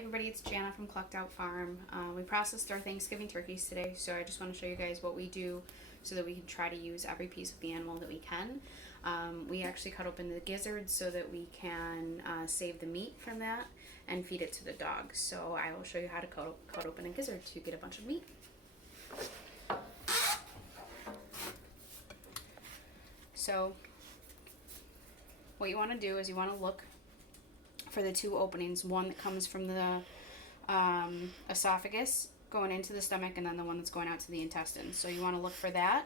everybody, it's Jana from Clucked Out Farm. We processed our Thanksgiving turkeys today, so I just want to show you guys what we do so that we can try to use every piece of the animal that we can. We actually cut open the gizzards so that we can save the meat from that and feed it to the dogs. So I will show you how to cut open a gizzard to get a bunch of meat. So what you want to do is you want to look for the two openings, one that comes from the esophagus going into the stomach, and then the one that's going out to the intestines. So you want to look for that,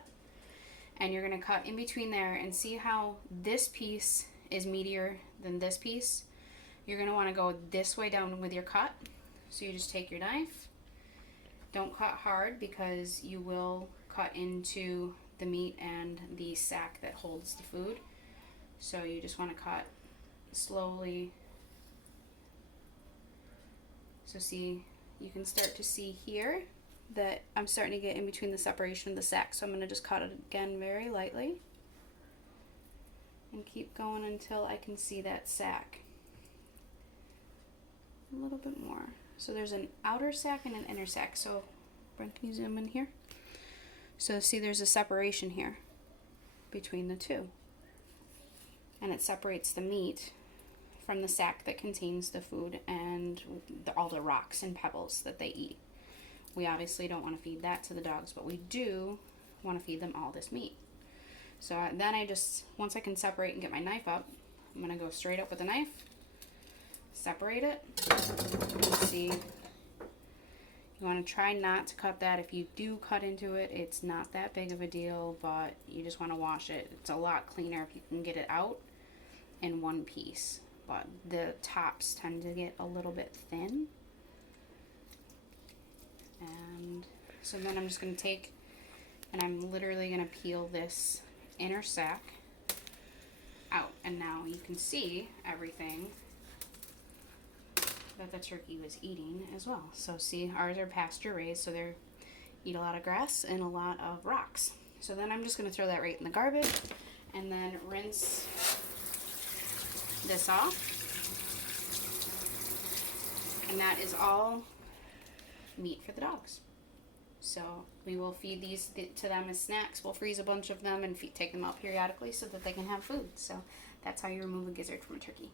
and you're going to cut in between there and see how this piece is meatier than this piece. You're going to want to go this way down with your cut. So you just take your knife. Don't cut hard because you will cut into the meat and the sac that holds the food. So you just want to cut slowly. So see, you can start to see here that I'm starting to get in between the separation of the sac. So I'm going to just cut it again very lightly and keep going until I can see that sac. A little bit more. So there's an outer sac and an inner sac. So Brent, can you zoom in here? So see, there's a separation here between the two. And it separates the meat from the sac that contains the food and all the rocks and pebbles that they eat. We obviously don't want to feed that to the dogs, but we do want to feed them all this meat. So then once I can separate and get my knife up, I'm going to go straight up with the knife, separate it, and see. You want to try not to cut that. If you do cut into it, it's not that big of a deal, but you just want to wash it. It's a lot cleaner if you can get it out in one piece. But the tops tend to get a little bit thin. And so then I'm just going to take, and I'm literally going to peel this inner sac out. And now you can see everything that the turkey was eating as well. So see, ours are pasture raised, so they eat a lot of grass and a lot of rocks. So then I'm just going to throw that right in the garbage and then rinse this off. And that is all meat for the dogs. So we will feed these to them as snacks. We'll freeze a bunch of them and take them out periodically so that they can have food. So that's how you remove a gizzard from a turkey.